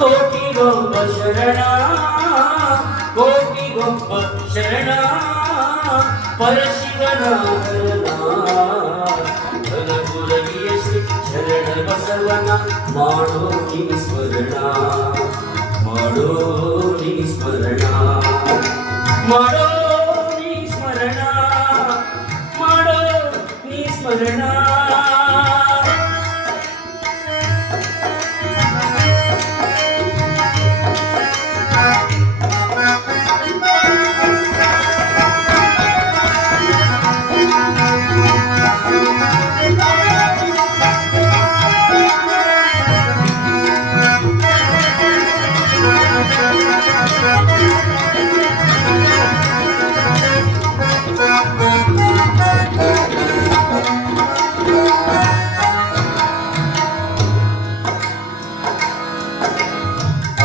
ಕೋಟಿಗೊಬ್ಬ ಶರಣ ಕೋಟಿಗೊಬ್ಬ ಶರಣ ಪರಶಿವನ ಕಲಬುರಗಿಯ ಶ್ರೀ ಶರಣ ಬಸವನ ಮಾಡೋ ನೀ ಸ್ಮರಣ ಮಾಡೋ ನೀ ಸ್ಮರಣ ಮಾಡೋ ನೀ ಸ್ಮರಣ ಮಾಡೋ ನೀ ಸ್ಮರಣ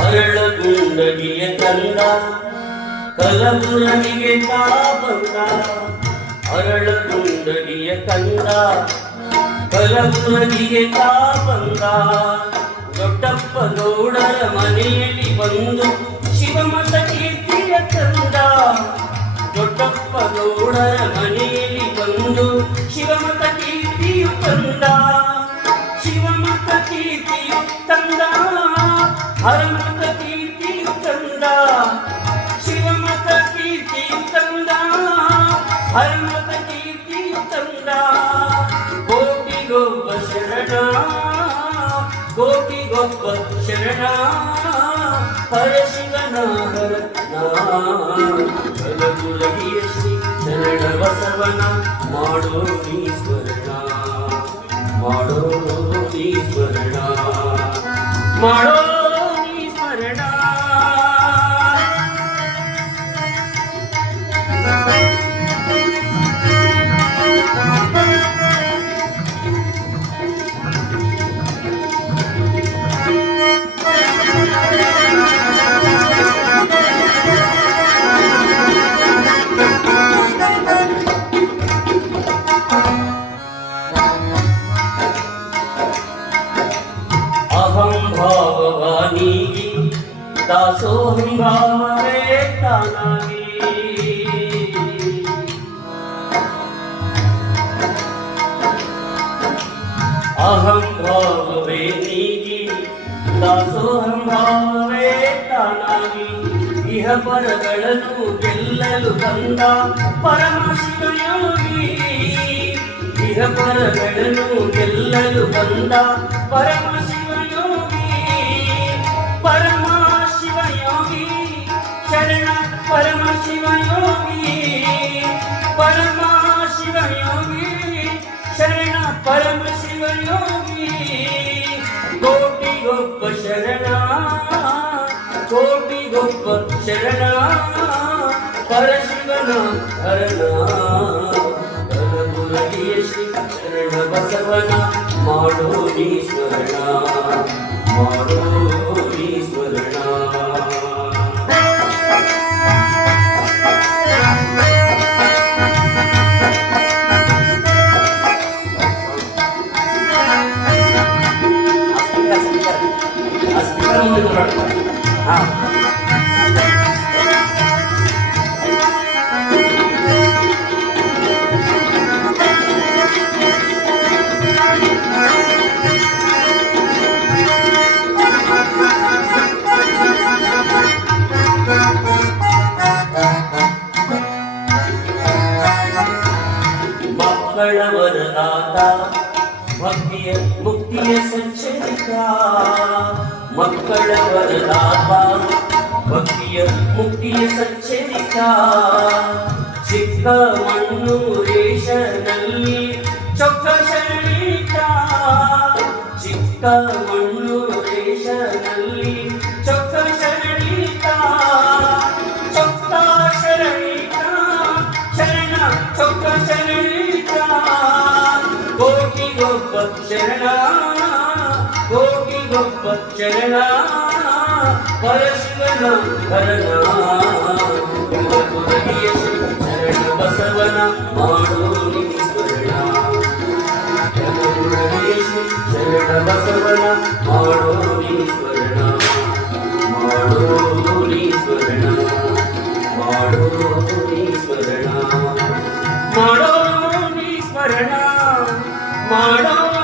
ಅರಳಗುಂಡಗಿಯ ತಂದ ಕಲಬುರಗಿಗೆ ತಾ ಬಂದ ಅರಳಗುಂಡಗಿಯ ತಂದ ಕಲಬುರಗಿಗೆ ತಾ ಬಂದ ದೊಡ್ಡಪ್ಪ ಗೌಡರ ಮನೆಯಲ್ಲಿ ಬಂದು ಶಿವಮತ ಕೀರ್ತಿಯ ತಂದ ದೊಡ್ಡಪ್ಪ ಗೌಡರ ಮನೆಯಲ್ಲಿ ಬಂದು ಶಿವಮತ ಕೀರ್ತಿಯು ತಂದ ಶಿವಮತ ಕೀರ್ತಿಯು ತಂದ ಹರಮತ ಕೀರ್ತಿಯು ತಂದ ಶಿವಮತ ಕೀರ್ತಿಯು ತಂದ ಹರಮತ ಕೀರ್ತಿಯು ತಂದ ಕೋಟಿಗೊಬ್ಬ ಶರಣ ಕೋಟಿಗೊಬ್ಬ ಶರಣ ಹರಶಿವನ ಹರನ ಕಲಬುರಗಿಯ ಶ್ರೀ ಶರಣ ಬಸವನ ಮಾಡೋ ನೀ ಸ್ಮರಣ ಮಾಡೋ ನೀ ಸ್ಮರಣ ಮಾಡೋ ನೀ ಸ್ಮರಣ ಭಾವವಾನಿಗಿ ದಾಸೋಹಂ ಭಾವವೇ ತಾನಾಗಿ ಅಹಂ ಭಾವವೇ ನೀಗಿ ದಾಸೋಹಂ ಭಾವವೇ ತಾನಾಗಿ ಇಹ ಪರಗಳನ್ನು ಗೆಲ್ಲಲು ಬಂದ ಪರಮಶಿವಯೋಗಿ ಇಹ ಪರಗಳನ್ನು ಗೆಲ್ಲಲು ಬಂದ ಪರಮಶಿವ ಪರಮಶಿವಯೋಗಿ ಶರಣ ಪರಮಶಿವಯೋಗಿ ಪರಮಶಿವಯೋಗಿ ಶರಣ ಪರಮಶಿವಯೋಗಿ ಕೋಟಿಗೊಬ್ಬ ಶರಣ ಕೋಟಿಗೊಬ್ಬ ಶರಣ ಪರಶಿವನ ಹರಣ ಕಲಬುರಗಿಯ ಶ್ರೀ ಶರಣ ಬಸವನ ಮಾಡೋ ನೀ ಸ್ಮರಣ ಮಾಡೋ ನೀ ಸ್ಮರಣ ಮಕ್ಕಳ ವರದಾತ ಭಕ್ತಿಯ ಮುಕ್ತಿಯ ಸಂಚರಿತ ಮಕ್ಕಳ ವರದಾತ ಭಕ್ತಿಯ ಮುಕ್ತಿಯ ಸಂಚರಿತ ಚಿಕ್ಕ ಮಣ್ಣೂರೇಶನಲ್ಲಿ ಚೊಕ್ಕ ಶರಣಿತ ಚಿಕ್ಕ ಮಣ್ಣೂರೇಶನಲ್ಲಿ ಚೊಕ್ಕ ಶರಣಿತ ಚೊಕ್ಕ ಶರಣಿತ ಶರಣ ಚೊಕ್ಕ ಶರಣಿತ ಕೋಟಿಗೊಬ್ಬ ಶರಣ ಕೋಟಿಗೊಬ್ಬ ಶರಣ ಪರಶಿವನ ಹರಣ ಕಲಬುರಗಿಯ ಶರಣ ಬಸವನ ಮಾಡೋ ನೀ ಸ್ಮರಣ ಕಲಬುರಗಿಯ ಶರಣ ಬಸವನ ಮಾಡೋ ನೀ ಸ್ಮರಣ ಮಾಡೋ